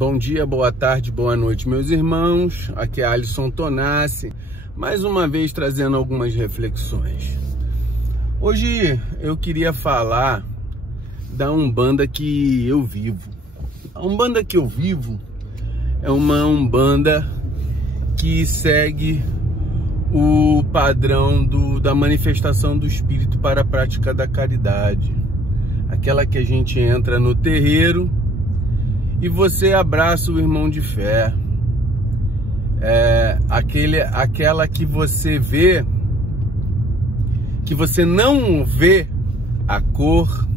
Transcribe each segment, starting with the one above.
Bom dia, boa tarde, boa noite, meus irmãos. Aqui é Alisson Tonassi, mais uma vez trazendo algumas reflexões. Hoje eu queria falar da Umbanda que eu vivo. A Umbanda que eu vivo é uma Umbanda que segue o padrão da manifestação do Espírito para a prática da caridade. Aquela que a gente entra no terreiro e você abraça o irmão de fé. Aquela que você vê, que você não vê a cor,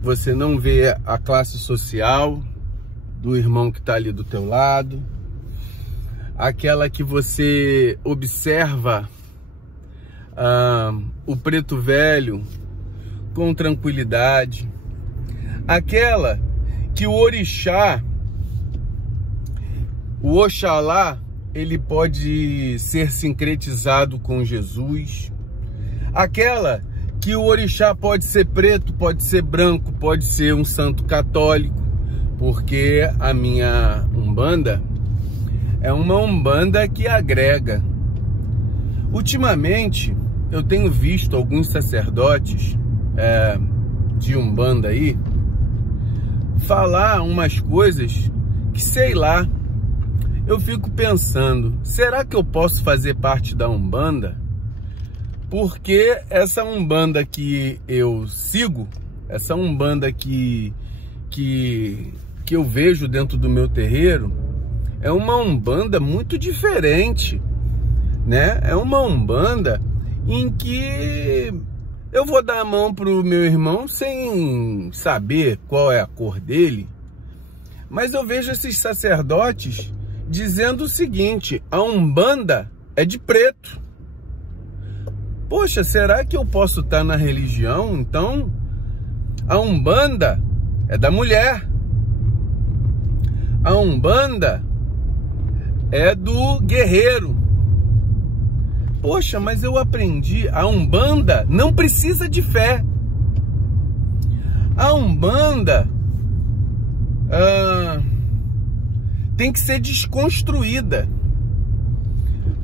você não vê a classe social do irmão que está ali do teu lado. Aquela que você observa o preto velho com tranquilidade. Aquela que o orixá, o Oxalá, ele pode ser sincretizado com Jesus. Aquela que o orixá pode ser preto, pode ser branco, pode ser um santo católico, porque a minha Umbanda é uma Umbanda que agrega. Ultimamente, eu tenho visto alguns sacerdotes de Umbanda aí falar umas coisas que, sei lá, eu fico pensando, será que eu posso fazer parte da Umbanda? Porque essa Umbanda que eu sigo, essa Umbanda que eu vejo dentro do meu terreiro, é uma Umbanda muito diferente, né? É uma Umbanda em que eu vou dar a mão pro meu irmão sem saber qual é a cor dele, mas eu vejo esses sacerdotes dizendo o seguinte: a Umbanda é de preto. Poxa, será que eu posso estar na religião? Então, a Umbanda é da mulher. A Umbanda é do guerreiro. Poxa, mas eu aprendi, a Umbanda não precisa de fé. A Umbanda tem que ser desconstruída,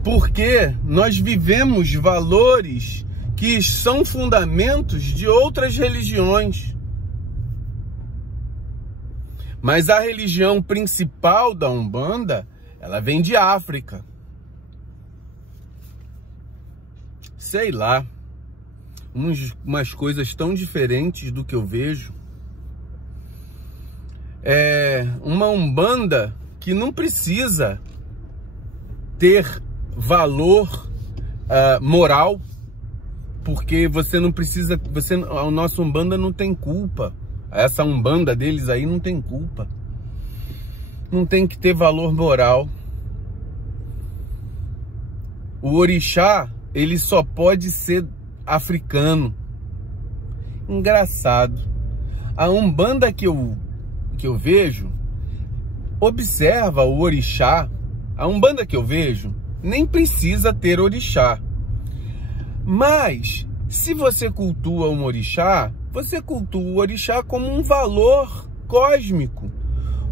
porque nós vivemos valores que são fundamentos de outras religiões. Mas a religião principal da Umbanda, ela vem de África. Sei lá, umas coisas tão diferentes do que eu vejo. É uma Umbanda que não precisa ter valor moral, porque você não precisa, a nossa Umbanda não tem culpa. Essa Umbanda deles aí não tem culpa. Não tem que ter valor moral. O orixá, ele só pode ser africano. Engraçado. A Umbanda que eu vejo, observa o orixá. A Umbanda que eu vejo nem precisa ter orixá. Mas, se você cultua um orixá, você cultua o orixá como um valor cósmico,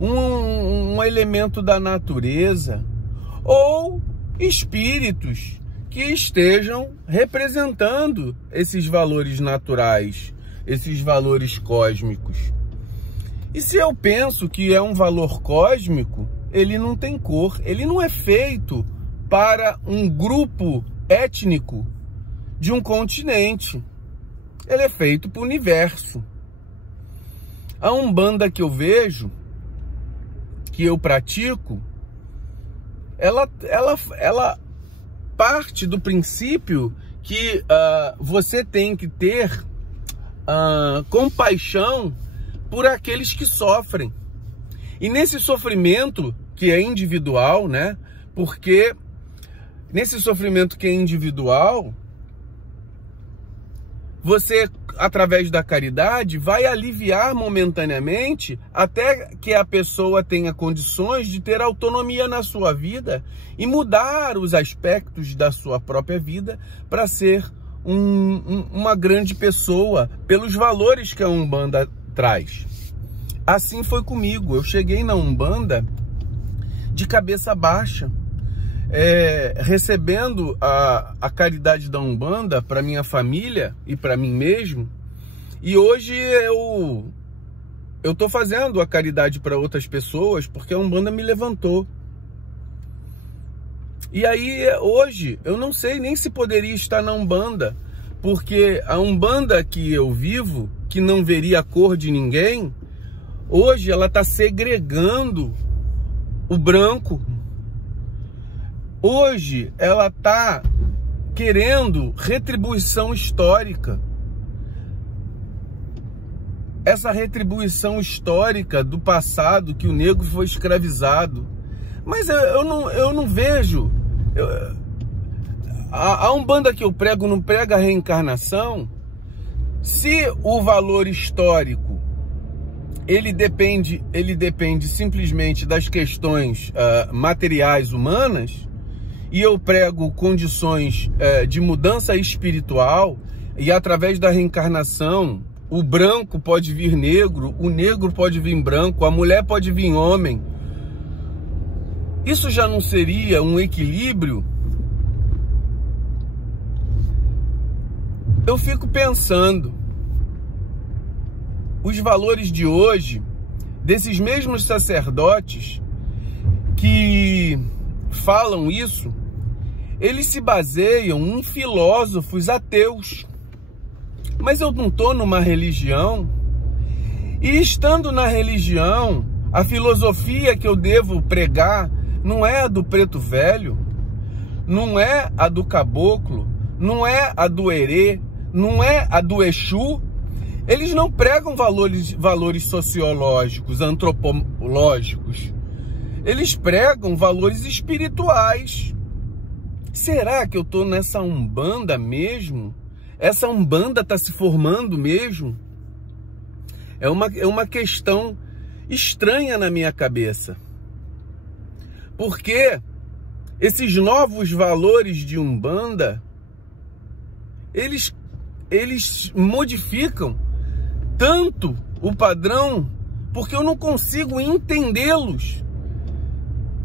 um elemento da natureza, ou espíritos que estejam representando esses valores naturais, esses valores cósmicos. E se eu penso que é um valor cósmico, ele não tem cor, ele não é feito para um grupo étnico de um continente, ele é feito para o universo. A Umbanda que eu vejo, que eu pratico, ela parte do princípio que você tem que ter compaixão por aqueles que sofrem. E nesse sofrimento que é individual, né? Porque nesse sofrimento que é individual, você, através da caridade, vai aliviar momentaneamente até que a pessoa tenha condições de ter autonomia na sua vida e mudar os aspectos da sua própria vida para ser uma grande pessoa pelos valores que a Umbanda traz. assim foi comigo. Eu cheguei na Umbanda de cabeça baixa, recebendo a caridade da Umbanda para minha família e para mim mesmo. E hoje eu tô fazendo a caridade para outras pessoas porque a Umbanda me levantou. E aí hoje eu não sei nem se poderia estar na Umbanda, porque a Umbanda que eu vivo, que não veria a cor de ninguém, hoje ela está segregando o branco. Hoje ela está querendo retribuição histórica. Essa retribuição histórica do passado, que o negro foi escravizado. Mas eu não vejo. A Umbanda que eu prego não prega a reencarnação. Se o valor histórico ele depende simplesmente das questões materiais humanas, e eu prego condições de mudança espiritual, e através da reencarnação o branco pode vir negro, o negro pode vir branco, a mulher pode vir homem. Isso já não seria um equilíbrio? Eu fico pensando, os valores de hoje, desses mesmos sacerdotes que falam isso, eles se baseiam em filósofos ateus. Mas eu não estou numa religião, e estando na religião, a filosofia que eu devo pregar não é a do preto velho, não é a do caboclo, não é a do herê, não é a do Exu. Eles não pregam valores sociológicos, antropológicos. Eles pregam valores espirituais. Será que eu estou nessa Umbanda mesmo? Essa Umbanda está se formando mesmo? É uma questão estranha na minha cabeça. Porque esses novos valores de Umbanda, eles modificam tanto o padrão, porque eu não consigo entendê-los,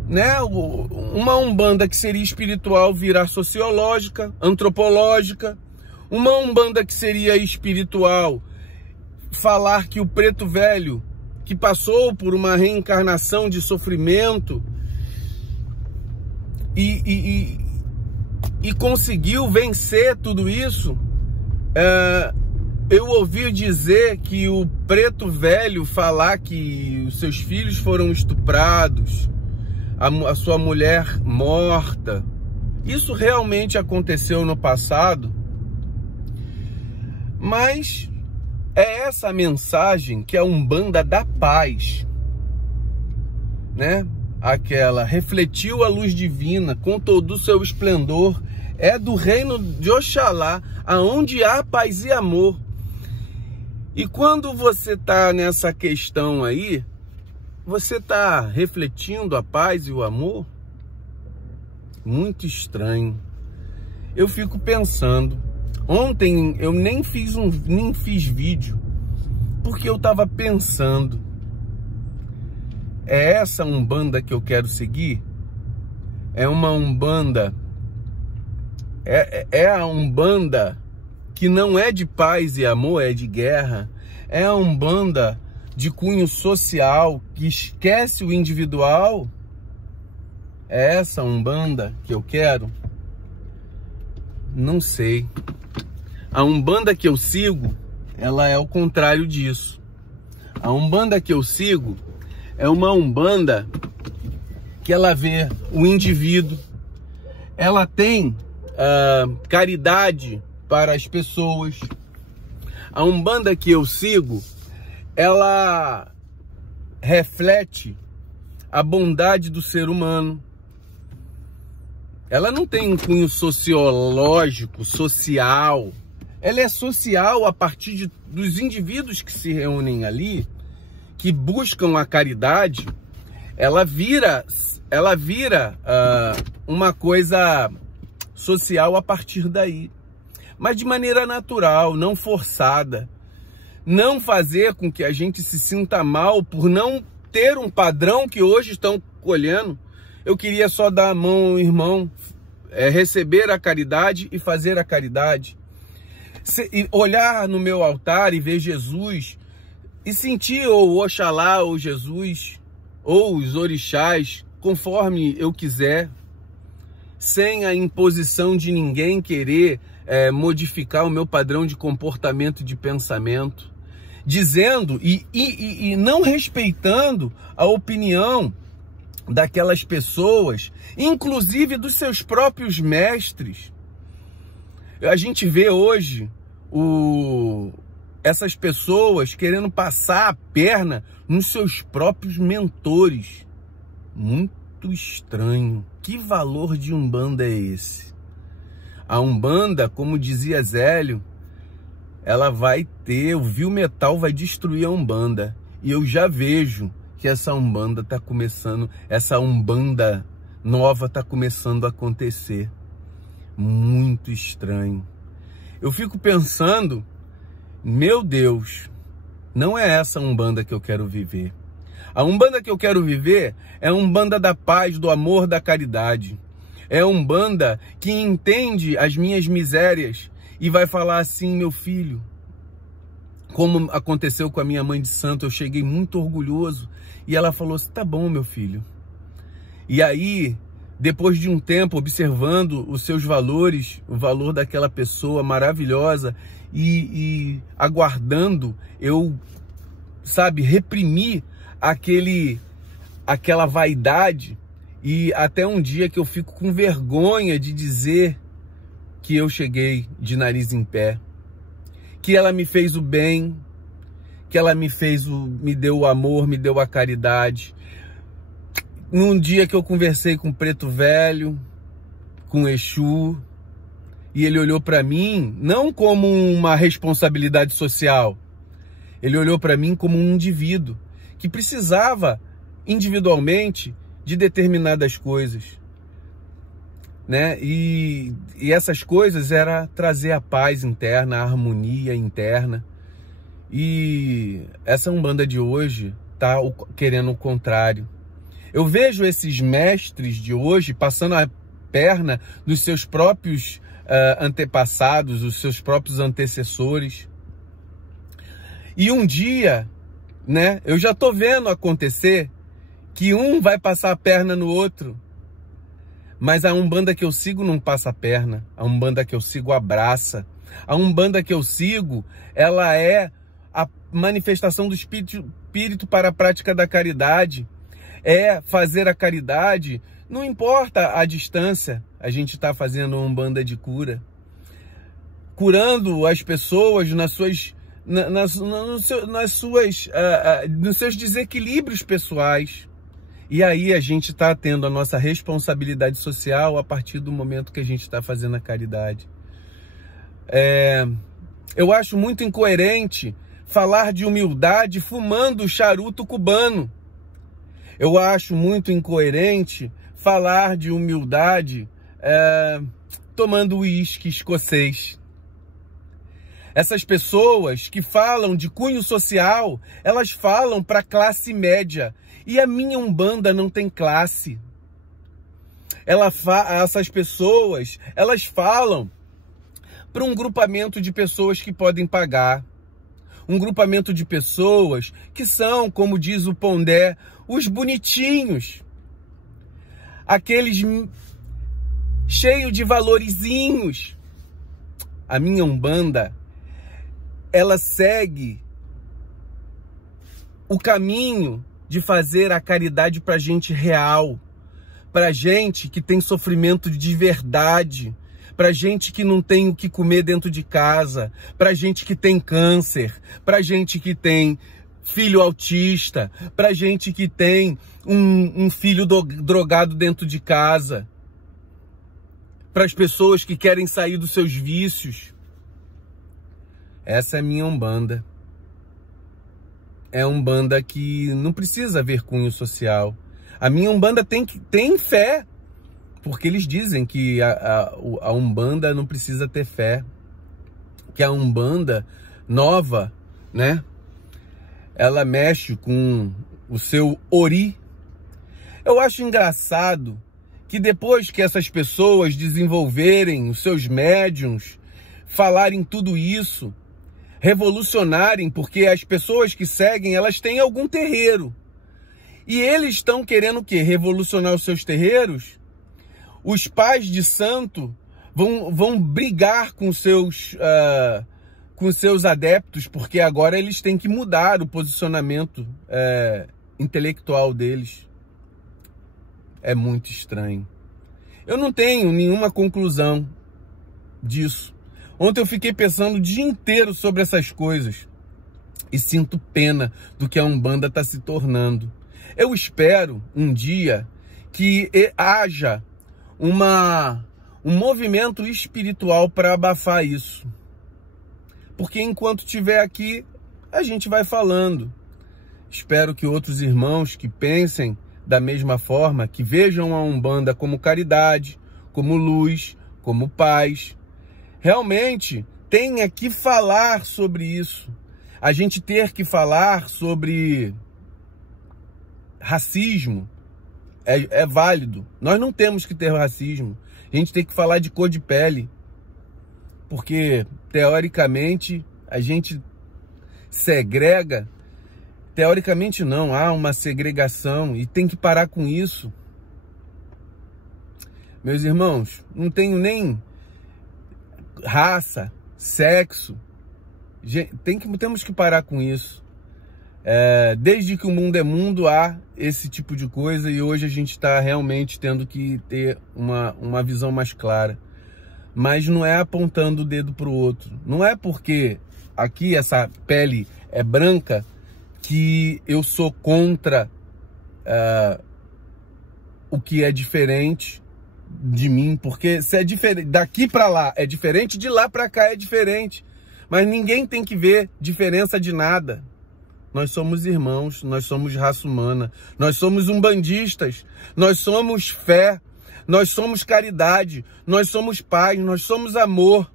né? Uma Umbanda que seria espiritual virar sociológica, antropológica. Uma Umbanda que seria espiritual falar que o preto velho, que passou por uma reencarnação de sofrimento e conseguiu vencer tudo isso. Eu ouvi dizer que o preto velho falar que os seus filhos foram estuprados, a sua mulher morta. Isso realmente aconteceu no passado, mas é essa a mensagem que a Umbanda dá paz, né? Aquela refletiu a luz divina com todo o seu esplendor, é do reino de Oxalá, aonde há paz e amor. E quando você está nessa questão aí, você está refletindo a paz e o amor? Muito estranho. Eu fico pensando. Ontem eu nem fiz vídeo, porque eu estava pensando. É essa Umbanda que eu quero seguir? É uma Umbanda... É a Umbanda que não é de paz e amor, é de guerra. É a Umbanda de cunho social, que esquece o individual. É essa Umbanda que eu quero? Não sei. A Umbanda que eu sigo, ela é o contrário disso. A Umbanda que eu sigo é uma Umbanda que ela vê o indivíduo, ela tem caridade para as pessoas. A Umbanda que eu sigo, ela reflete a bondade do ser humano. Ela não tem um cunho sociológico, social. Ela é social a partir dos indivíduos que se reúnem ali, que buscam a caridade. Ela vira uma coisa social a partir daí, mas de maneira natural, não forçada, não fazer com que a gente se sinta mal por não ter um padrão que hoje estão colhendo. Eu queria só dar a mão ao irmão, receber a caridade e fazer a caridade. E olhar no meu altar e ver Jesus e sentir ou Oxalá ou Jesus ou os orixás, conforme eu quiser, sem a imposição de ninguém querer modificar o meu padrão de comportamento, de pensamento, dizendo e não respeitando a opinião daquelas pessoas, inclusive dos seus próprios mestres. A gente vê hoje essas pessoas querendo passar a perna nos seus próprios mentores. Muito estranho. Que valor de Umbanda é esse? A Umbanda, como dizia Zélio, ela vai ter, o vil metal vai destruir a Umbanda. E eu já vejo que essa Umbanda está começando, essa Umbanda nova está começando a acontecer. Muito estranho. Eu fico pensando, meu Deus, não é essa Umbanda que eu quero viver. A Umbanda que eu quero viver é a Umbanda da paz, do amor, da caridade. É a Umbanda que entende as minhas misérias e vai falar assim, meu filho, como aconteceu com a minha mãe de santo, eu cheguei muito orgulhoso e ela falou assim, tá bom, meu filho. E aí, depois de um tempo observando os seus valores, o valor daquela pessoa maravilhosa e aguardando, eu, reprimi aquela vaidade, e até um dia que eu fico com vergonha de dizer que eu cheguei de nariz em pé, que ela me fez o bem, que ela me deu o amor, me deu a caridade. Num dia que eu conversei com o Preto Velho, com o Exu, e ele olhou para mim não como uma responsabilidade social, ele olhou para mim como um indivíduo que precisava individualmente de determinadas coisas, né? E essas coisas era trazer a paz interna, a harmonia interna. E essa Umbanda de hoje tá querendo o contrário. Eu vejo esses mestres de hoje passando a perna dos seus próprios antepassados, os seus próprios antecessores. E um dia, né, eu já tô vendo acontecer que um vai passar a perna no outro. Mas a Umbanda que eu sigo não passa a perna. A Umbanda que eu sigo abraça. A Umbanda que eu sigo, ela é a manifestação do espírito para a prática da caridade. É fazer a caridade, não importa a distância, a gente está fazendo uma Umbanda de cura. Curando as pessoas nos seus desequilíbrios pessoais. E aí a gente está tendo a nossa responsabilidade social a partir do momento que a gente está fazendo a caridade. Eu acho muito incoerente falar de humildade fumando charuto cubano. Eu acho muito incoerente falar de humildade tomando uísque escocês. Essas pessoas que falam de cunho social, elas falam para a classe média. E a minha Umbanda não tem classe. Essas pessoas, elas falam para um grupamento de pessoas que podem pagar. Um grupamento de pessoas que são, como diz o Pondé, os bonitinhos. Aqueles cheios de valorizinhos. A minha Umbanda, ela segue o caminho de fazer a caridade para gente real, para gente que tem sofrimento de verdade, para gente que não tem o que comer dentro de casa, para gente que tem câncer, para gente que tem filho autista, para gente que tem um filho drogado dentro de casa, para as pessoas que querem sair dos seus vícios. Essa é a minha Umbanda. É uma Umbanda que não precisa ver cunho social. A minha Umbanda tem fé, porque eles dizem que a Umbanda não precisa ter fé, que a Umbanda nova né? Ela mexe com o seu ori. Eu acho engraçado que depois que essas pessoas desenvolverem os seus médiums, falarem tudo isso, revolucionarem, porque as pessoas que seguem, elas têm algum terreiro. E eles estão querendo o quê? Revolucionar os seus terreiros? Os pais de santo vão brigar com seus adeptos, porque agora eles têm que mudar o posicionamento intelectual deles. É muito estranho. Eu não tenho nenhuma conclusão disso. Ontem eu fiquei pensando o dia inteiro sobre essas coisas e sinto pena do que a Umbanda está se tornando. Eu espero um dia que haja um movimento espiritual para abafar isso. Porque enquanto estiver aqui, a gente vai falando. Espero que outros irmãos que pensem da mesma forma, que vejam a Umbanda como caridade, como luz, como paz, realmente tenha que falar sobre isso. A gente ter que falar sobre racismo é válido. Nós não temos que ter racismo. A gente tem que falar de cor de pele. Porque, teoricamente, a gente segrega. Teoricamente não, há uma segregação e tem que parar com isso. Meus irmãos, não tenho nem raça, sexo. Temos que parar com isso. Desde que o mundo é mundo, há esse tipo de coisa e hoje a gente está realmente tendo que ter uma visão mais clara. Mas não é apontando o dedo para o outro. Não é porque aqui essa pele é branca que eu sou contra o que é diferente de mim, porque se é diferente daqui para lá é diferente, de lá para cá é diferente, mas ninguém tem que ver diferença de nada. Nós somos irmãos, nós somos raça humana, nós somos umbandistas, nós somos fé, nós somos caridade, nós somos paz, nós somos amor.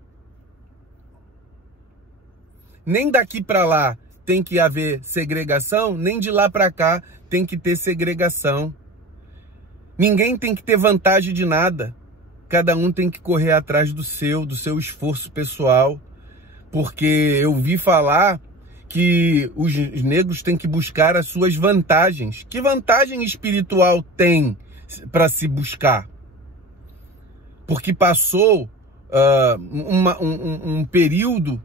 Nem daqui para lá tem que haver segregação, nem de lá para cá tem que ter segregação. Ninguém tem que ter vantagem de nada. Cada um tem que correr atrás do seu esforço pessoal. Porque eu vi falar que os negros têm que buscar as suas vantagens. Que vantagem espiritual tem para se buscar? Porque passou um período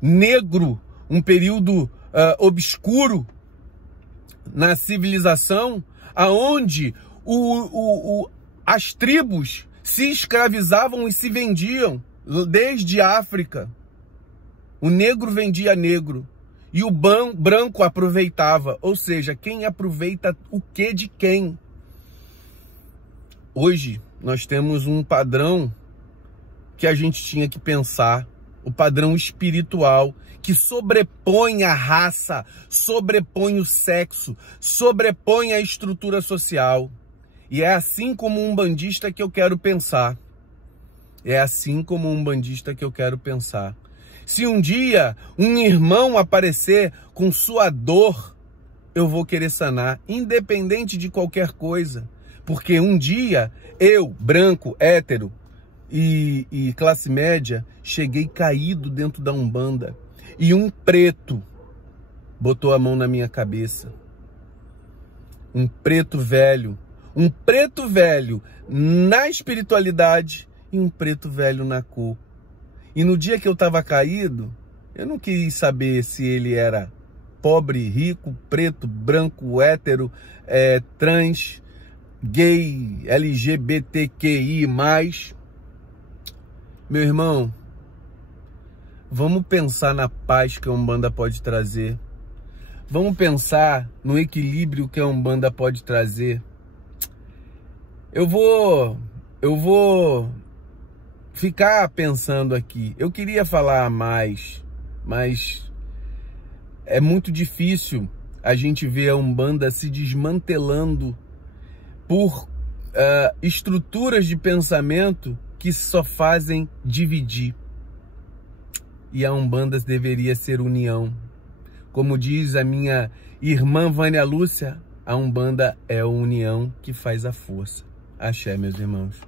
negro, um período obscuro na civilização, aonde as tribos se escravizavam e se vendiam desde a África. O negro vendia negro e o branco aproveitava. Ou seja, quem aproveita o que de quem? Hoje nós temos um padrão que a gente tinha que pensar, o padrão espiritual, que sobrepõe a raça, sobrepõe o sexo, sobrepõe a estrutura social. E é assim como um umbandista que eu quero pensar. É assim como um umbandista que eu quero pensar. Se um dia um irmão aparecer com sua dor, eu vou querer sanar, independente de qualquer coisa. Porque um dia eu, branco, hétero e classe média, cheguei caído dentro da Umbanda. E um preto botou a mão na minha cabeça. Um preto velho na espiritualidade e um preto velho na cor. E no dia que eu estava caído, eu não quis saber se ele era pobre, rico, preto, branco, hétero, trans, gay, LGBTQI+. Meu irmão, vamos pensar na paz que a Umbanda pode trazer. Vamos pensar no equilíbrio que a Umbanda pode trazer. Eu vou ficar pensando aqui. Eu queria falar mais, mas é muito difícil a gente ver a Umbanda se desmantelando por estruturas de pensamento que só fazem dividir. E a Umbanda deveria ser união. Como diz a minha irmã Vânia Lúcia, a Umbanda é a união que faz a força. Axé, meus irmãos.